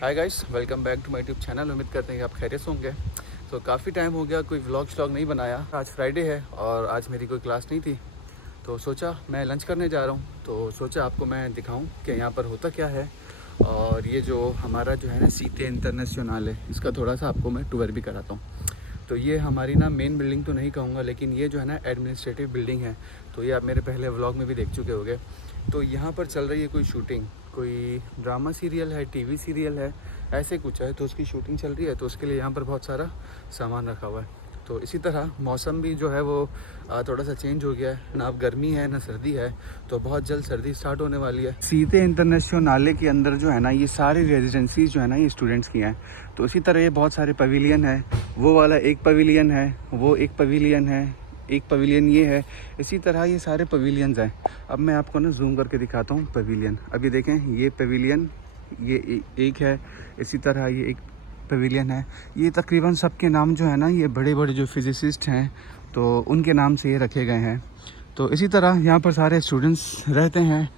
Hi guys, welcome back to my YouTube channel. उम्मीद करते हैं कि आप खैरियत से होंगे। तो काफ़ी टाइम हो गया कोई व्लॉग नहीं बनाया। आज फ्राइडे है और आज मेरी कोई क्लास नहीं थी, तो सोचा मैं लंच करने जा रहा हूँ। तो सोचा आपको मैं दिखाऊं कि यहाँ पर होता क्या है। और ये जो हमारा जो है ना सीते इंटरनेशनल है, इसका थोड़ा सा आपको मैं टूर भी कराता हूँ। तो ये हमारी ना मेन बिल्डिंग तो नहीं कहूँगा, लेकिन ये जो है ना एडमिनिस्ट्रेटिव बिल्डिंग है। तो ये आप मेरे पहले व्लॉग में भी देख चुके होंगे। तो यहाँ पर चल रही है कोई शूटिंग, कोई ड्रामा सीरियल है, टीवी सीरियल है, ऐसे कुछ है। तो उसकी शूटिंग चल रही है, तो उसके लिए यहाँ पर बहुत सारा सामान रखा हुआ है। तो इसी तरह मौसम भी जो है वो थोड़ा सा चेंज हो गया है, ना अब गर्मी है ना सर्दी है। तो बहुत जल्द सर्दी स्टार्ट होने वाली है। सीते इंटरनेशनल नाले के अंदर जो है ना ये सारी रेजिडेंसीज जो है ना ये स्टूडेंट्स की हैं। तो इसी तरह ये बहुत सारे पवेलियन है। वो वाला एक पवेलियन है, वो एक पवेलियन है, एक पवेलियन ये है। इसी तरह ये सारे पवेलियंस हैं। अब मैं आपको ना जूम करके दिखाता हूँ पवेलियन। अभी देखें ये पवेलियन, ये एक है। इसी तरह ये एक पवेलियन है। ये तकरीबन सबके नाम जो है ना ये बड़े बड़े जो फिजिसिस्ट हैं तो उनके नाम से ये रखे गए हैं। तो इसी तरह यहाँ पर सारे स्टूडेंट्स रहते हैं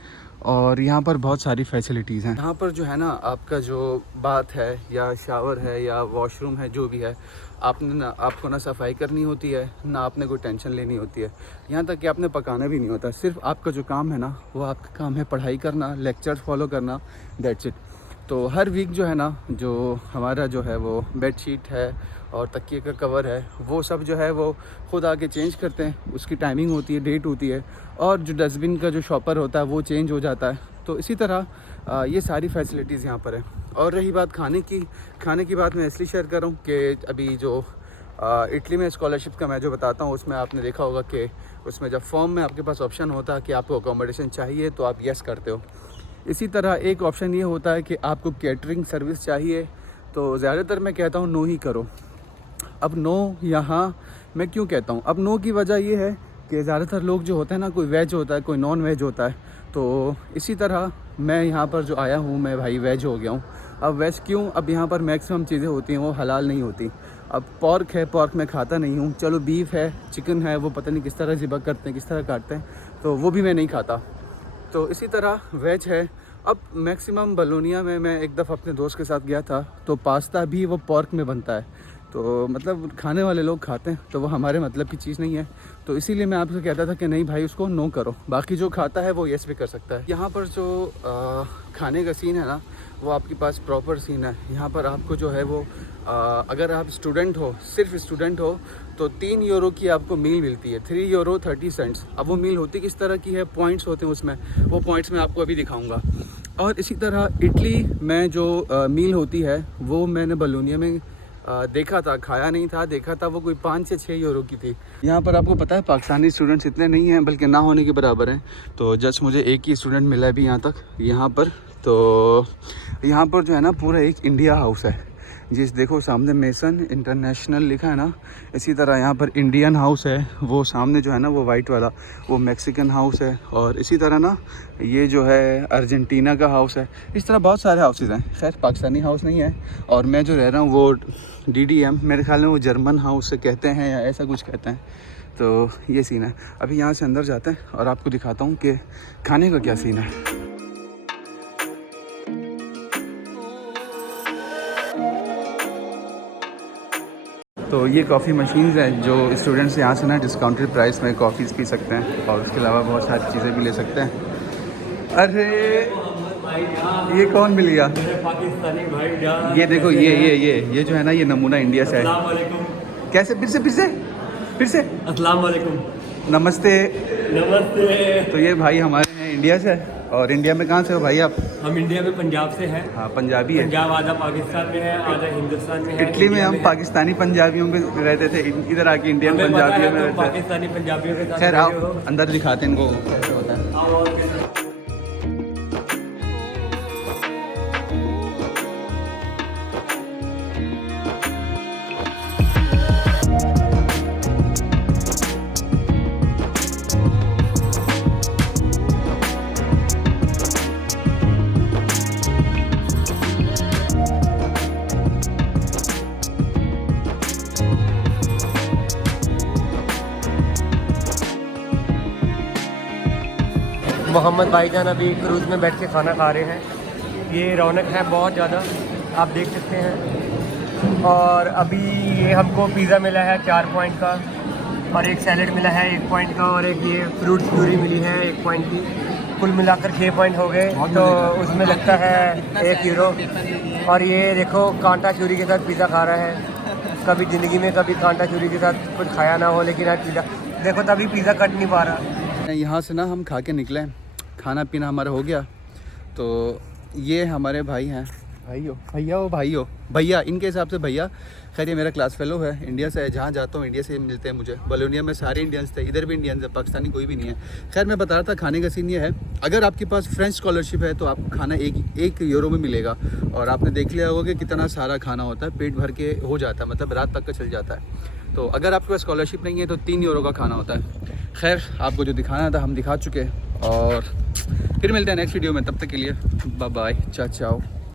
और यहाँ पर बहुत सारी फैसिलिटीज़ हैं। यहाँ पर जो है ना आपका जो बाथ है या शावर है या वॉशरूम है, जो भी है, आपको ना सफाई करनी होती है, ना आपने कोई टेंशन लेनी होती है। यहाँ तक कि आपने पकाना भी नहीं होता। सिर्फ आपका जो काम है ना वो आपका काम है पढ़ाई करना, लेक्चर्स फॉलो करना, दैट्स इट। तो हर वीक जो है ना जो हमारा जो है वो बेडशीट है और तकिए का कवर है, वो सब जो है वो खुद आके चेंज करते हैं। उसकी टाइमिंग होती है, डेट होती है। और जो डस्टबिन का जो शॉपर होता है वो चेंज हो जाता है। तो इसी तरह ये सारी फैसिलिटीज़ यहाँ पर है। और रही बात खाने की बात मैं इसलिए शेयर कर रहा हूँ कि अभी जो इटली में स्कॉलरशिप का मैं जो बताता हूँ उसमें आपने देखा होगा कि उसमें जब फॉर्म में आपके पास ऑप्शन होता है कि आपको अकोमोडेशन चाहिए तो आप येस करते हो। इसी तरह एक ऑप्शन ये होता है कि आपको कैटरिंग सर्विस चाहिए, तो ज़्यादातर मैं कहता हूँ नो ही करो। अब नो यहाँ मैं क्यों कहता हूँ, अब नो की वजह ये है कि ज़्यादातर लोग जो होते हैं ना, कोई वेज होता है, कोई नॉन वेज होता है। तो इसी तरह मैं यहाँ पर जो आया हूँ, मैं भाई वेज हो गया हूँ। अब वेज क्यों, अब यहाँ पर मैक्सिमम चीज़ें होती हैं वो हलाल नहीं होती। अब पॉर्क है, पॉर्क मैं खाता नहीं हूँ। चलो बीफ है, चिकन है, वो पता नहीं किस तरह ज़िबा करते हैं, किस तरह काटते हैं, तो वो भी मैं नहीं खाता। तो इसी तरह वेज है। अब मैक्सिमम बलोनिया में मैं एक दफ़ा अपने दोस्त के साथ गया था, तो पास्ता भी वो पॉर्क में बनता है। तो मतलब खाने वाले लोग खाते हैं, तो वो हमारे मतलब की चीज़ नहीं है। तो इसीलिए मैं आपसे कहता था कि नहीं भाई उसको नो करो। बाकी जो खाता है वो येस भी कर सकता है। यहाँ पर जो खाने का सीन है ना वो आपके पास प्रॉपर सीन है। यहाँ पर आपको जो है वो अगर आप स्टूडेंट हो, सिर्फ स्टूडेंट हो, तो 3 यूरो की आपको मील मिलती है, 3 यूरो 30 सेंट्स। अब वो मील होती किस तरह की है, पॉइंट्स होते हैं उसमें, वो पॉइंट्स मैं आपको अभी दिखाऊंगा। और इसी तरह इटली में जो मील होती है वो मैंने बलोनिया में देखा था, खाया नहीं था, देखा था, वो कोई 5 से 6 यूरो की थी। यहाँ पर आपको पता है पाकिस्तानी स्टूडेंट्स इतने नहीं हैं, बल्कि ना होने के बराबर हैं। तो जस्ट मुझे एक ही स्टूडेंट मिला है अभी यहाँ तक यहाँ पर। तो यहाँ पर जो है ना पूरा एक इंडिया हाउस है, जिस देखो सामने मेसन इंटरनेशनल लिखा है ना, इसी तरह यहाँ पर इंडियन हाउस है। वो सामने जो है ना वो वाइट वाला वो मैक्सिकन हाउस है। और इसी तरह ना ये जो है अर्जेंटीना का हाउस है। इस तरह बहुत सारे हाउसेज हैं। खैर पाकिस्तानी हाउस नहीं है। और मैं जो रह रहा हूँ वो DDM, मेरे ख्याल में वो जर्मन हाउस से कहते हैं या ऐसा कुछ कहते हैं। तो ये सीन है। अभी यहाँ से अंदर जाते हैं और आपको दिखाता हूँ कि खाने का क्या सीन है। तो ये कॉफ़ी मशीन्स हैं जो स्टूडेंट्स यहाँ से ना डिस्काउंटेड प्राइस में कॉफ़ीज़ पी सकते हैं और उसके अलावा बहुत सारी चीज़ें भी ले सकते हैं। अरे ये कौन मिल गया? पाकिस्तानी भाई। ये देखो ये जो है ना ये नमूना इंडिया से है। अस्सलाम वालेकुम। कैसे? फिर से अस्सलाम वालेकुम। नमस्ते। नमस्ते। तो ये भाई हमारे हैं इंडिया से। और इंडिया में कहाँ से हो भाई आप? हम इंडिया में पंजाब से हैं। हाँ पंजाबी है। पंजाब आधा पाकिस्तान में है, आधा हिंदुस्तान में है। इटली में हम है। पाकिस्तानी पंजाबियों में रहते थे, इधर आके इंडियन हमें पता पंजाबियों है में तो रहते हैं। पाकिस्तानी पंजाबियों के साथ खैर रहे आओ हो। अंदर दिखाते हैं इनको कैसे होता है। आओ और किस- मोहम्मद भाईजान अभी क्रूज़ में बैठ के खाना खा रहे हैं। ये रौनक है बहुत ज़्यादा। आप देख सकते हैं। और अभी ये हमको पिज़्ज़ा मिला है 4 पॉइंट का, और एक सैलेड मिला है 1 पॉइंट का, और एक ये फ्रूट प्यूरी मिली है 1 पॉइंट की। कुल मिलाकर 6 पॉइंट हो गए, तो उसमें लगता है 1 यूरो। और ये देखो कांटा चूरी के साथ पिज़्ज़ा खा रहा है। कभी ज़िंदगी में कभी कांटा चूरी के साथ कुछ खाया ना हो, लेकिन आज पिज़्ज़ा देखो, तभी पिज़्ज़ा कट नहीं पा रहा। यहाँ से ना हम खा के निकले, खाना पीना हमारा हो गया। तो ये हमारे भाई हैं, भैया इनके हिसाब से भैया। खैर ये मेरा क्लास फेलो है, इंडिया से है। जहाँ जाता हूँ इंडिया से मिलते हैं मुझे। बोलोनिया में सारे इंडियंस थे, इधर भी इंडियंस है, पाकिस्तानी कोई भी नहीं है। खैर मैं बता रहा था खाने का सीन ये है, अगर आपके पास फ्रेंच स्कॉलरशिप है तो आप खाना एक यूरो में मिलेगा। और आपने देख लिया होगा कि कितना सारा खाना होता है, पेट भर के हो जाता है, मतलब रात तक का चल जाता है। तो अगर आपके पास स्कॉलरशिप नहीं है तो 3 यूरो का खाना होता है। खैर आपको जो दिखाना था हम दिखा चुके, और फिर मिलते हैं नेक्स्ट वीडियो में। तब तक के लिए बाय बाय, चाओ।